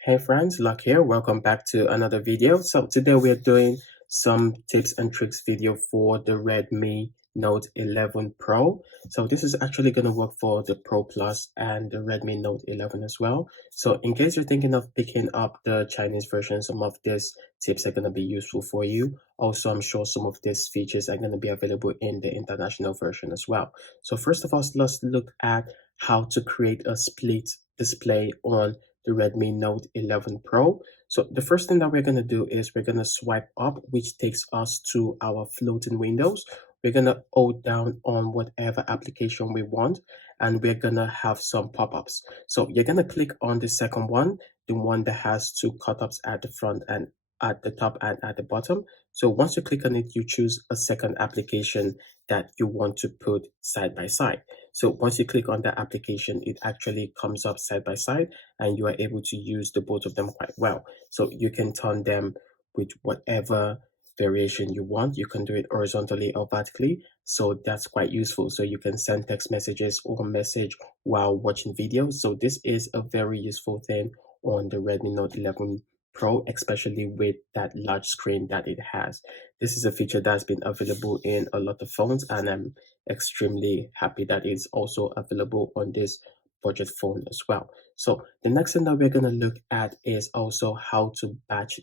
Hey friends, Luck here. Welcome back to another video. So today we're doing some tips and tricks video for the Redmi Note 11 Pro. So this is actually going to work for the Pro Plus and the Redmi Note 11 as well. So in case you're thinking of picking up the Chinese version, some of these tips are going to be useful for you. Also, I'm sure some of these features are going to be available in the international version as well. So first of all, let's look at how to create a split display on the Redmi Note 11 Pro. So the first thing that we're going to do is we're going to swipe up, which takes us to our floating windows. We're going to hold down on whatever application we want, and we're going to have some pop-ups. So you're going to click on the second one, the one that has two cut-ups at the front and at the top and at the bottom. So once you click on it, you choose a second application that you want to put side by side. So once you click on that application, it actually comes up side by side and you are able to use the both of them quite well. So you can turn them with whatever variation you want. You can do it horizontally or vertically. So that's quite useful. So you can send text messages or message while watching videos. So this is a very useful thing on the Redmi Note 11 Pro, especially with that large screen that it has. This is a feature that's been available in a lot of phones, and I'm extremely happy that it's also available on this budget phone as well. So the next thing that we're going to look at is also how to batch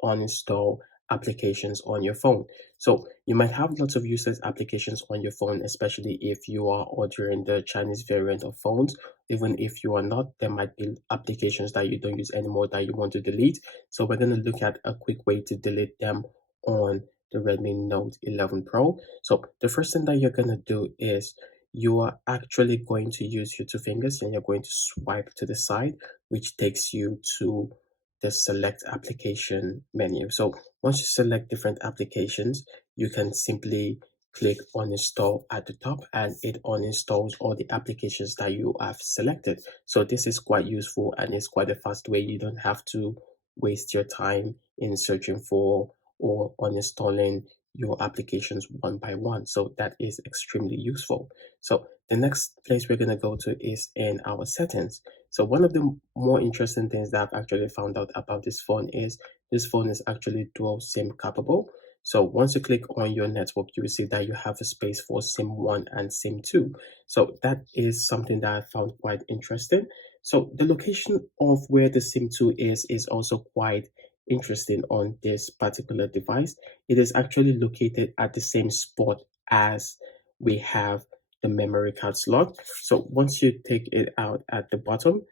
uninstall applications on your phone. So you might have lots of useless applications on your phone, especially if you are ordering the Chinese variant of phones. Even if you are not, there might be applications that you don't use anymore that you want to delete. So we're going to look at a quick way to delete them on the Redmi Note 11 Pro. So the first thing that you're going to do is you are actually going to use your two fingers and you're going to swipe to the side, which takes you to the select application menu. So once you select different applications, you can simply click uninstall at the top and it uninstalls all the applications that you have selected. So this is quite useful and it's quite a fast way. You don't have to waste your time in searching for or uninstalling your applications one by one. So that is extremely useful. So the next place we're going to go to is in our settings. So one of the more interesting things that I've actually found out about this phone is this phone is actually dual SIM capable. So once you click on your network, you will see that you have a space for SIM 1 and SIM 2. So that is something that I found quite interesting. So the location of where the SIM 2 is also quite interesting on this particular device. It is actually located at the same spot as we have the memory card slot. So once you take it out at the bottom,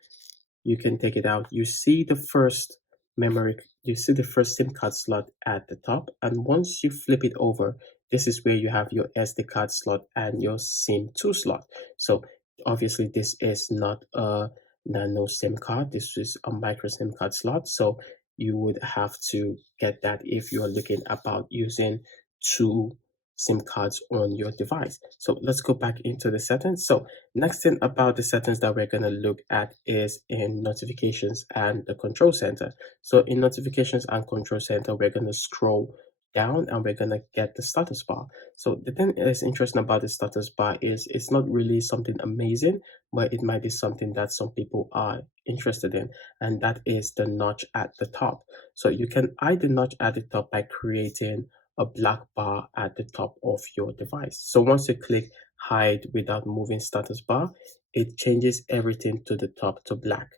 you can take it out. You see the first SIM card slot at the top, and once you flip it over, this is where you have your SD card slot and your SIM 2 slot. So obviously this is not a nano SIM card, this is a micro SIM card slot. So you would have to get that if you are looking about using two SIM cards on your device. So let's go back into the settings. So next thing about the settings that we're going to look at is in notifications and the control center. So in notifications and control center, we're going to scroll down and we're going to get the status bar. So the thing that is interesting about the status bar is it's not really something amazing, but it might be something that some people are interested in, and that is the notch at the top. So you can hide the notch at the top by creating a black bar at the top of your device. So once you click hide without moving status bar, it changes everything to the top to black.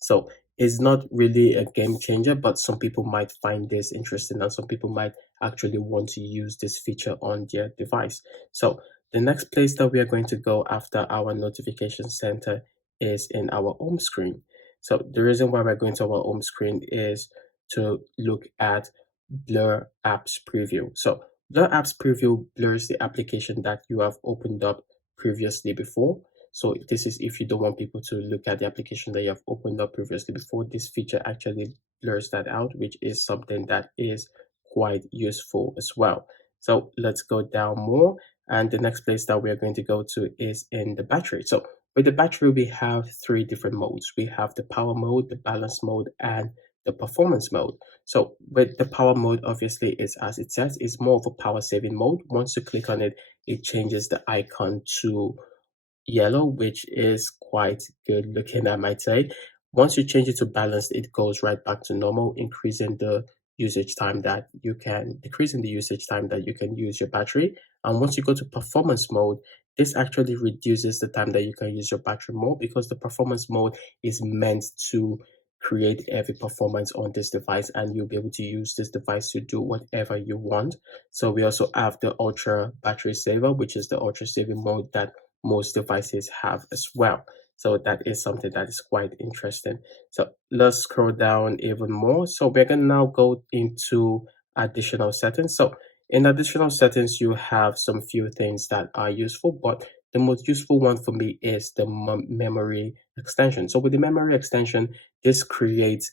So it's not really a game changer, but some people might find this interesting and some people might actually want to use this feature on their device. So the next place that we are going to go after our notification center is in our home screen. So the reason why we're going to our home screen is to look at blur apps preview. So blur apps preview blurs the application that you have opened up previously before. So this is if you don't want people to look at the application that you have opened up previously before. This feature actually blurs that out, which is something that is quite useful as well. So let's go down more. And the next place that we're going to go to is in the battery. So with the battery, we have three different modes. We have the power mode, the balance mode, and the performance mode. So with the power mode, obviously, is as it says, it's more of a power saving mode. Once you click on it, it changes the icon to yellow, which is quite good looking, I might say. Once you change it to balanced, it goes right back to normal, increasing the usage time that you can, decreasing the usage time that you can use your battery. And once you go to performance mode, this actually reduces the time that you can use your battery more, because the performance mode is meant to create every performance on this device, and you'll be able to use this device to do whatever you want. So we also have the ultra battery saver, which is the ultra saving mode that most devices have as well. So that is something that is quite interesting. So let's scroll down even more. So we're going to now go into additional settings. So in additional settings, you have some few things that are useful, but the most useful one for me is the memory extension. So with the memory extension, this creates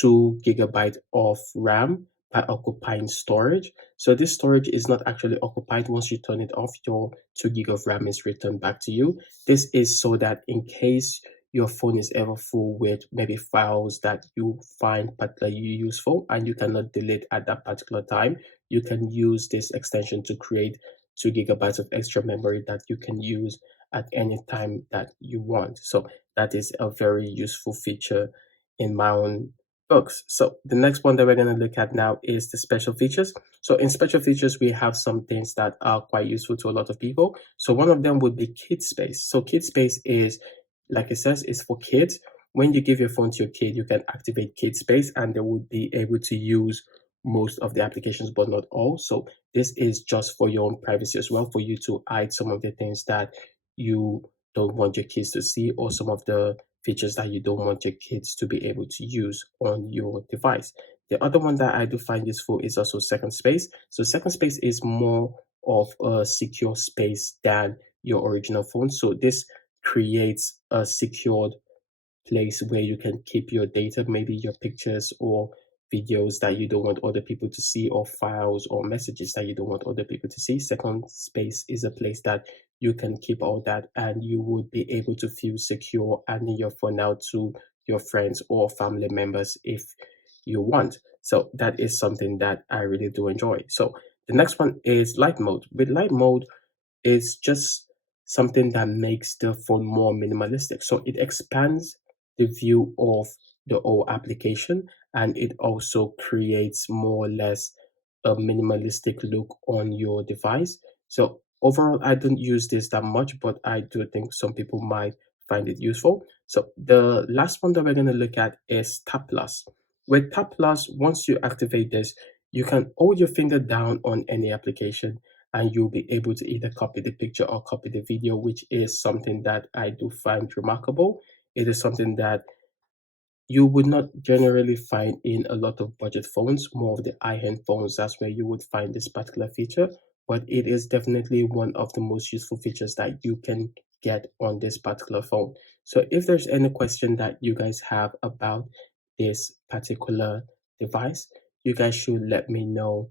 2 GB of RAM by occupying storage. So this storage is not actually occupied. Once you turn it off, your 2 GB of RAM is returned back to you. This is so that in case your phone is ever full with maybe files that you find particularly useful and you cannot delete at that particular time, you can use this extension to create 2 GB of extra memory that you can use at any time that you want. So that is a very useful feature in my own books. So the next one that we're going to look at now is the special features. So in special features, we have some things that are quite useful to a lot of people. So one of them would be kid space. So kid space is, like it says, is for kids. When you give your phone to your kid, you can activate kid space and they would be able to use most of the applications, but not all. So this is just for your own privacy as well, for you to hide some of the things that you don't want your kids to see, or some of the features that you don't want your kids to be able to use on your device. The other one that I do find useful is also second space. So second space is more of a secure space than your original phone. So this creates a secured place where you can keep your data, maybe your pictures or videos that you don't want other people to see, or files or messages that you don't want other people to see. Second space is a place that you can keep all that, and you would be able to feel secure handing your phone out to your friends or family members if you want. So that is something that I really do enjoy. So the next one is light mode. With light mode, is just something that makes the phone more minimalistic. So it expands the view of the whole application, and it also creates more or less a minimalistic look on your device. So overall, I don't use this that much, but I do think some people might find it useful. So the last one that we're going to look at is Tap Plus. With Tap Plus, once you activate this, you can hold your finger down on any application and you'll be able to either copy the picture or copy the video, which is something that I do find remarkable. It is something that you would not generally find in a lot of budget phones, more of the high-end phones. That's where you would find this particular feature, but it is definitely one of the most useful features that you can get on this particular phone. So if there's any question that you guys have about this particular device, you guys should let me know,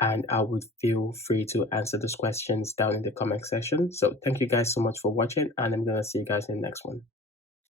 and I would feel free to answer those questions down in the comment section. So thank you guys so much for watching, and I'm gonna see you guys in the next one.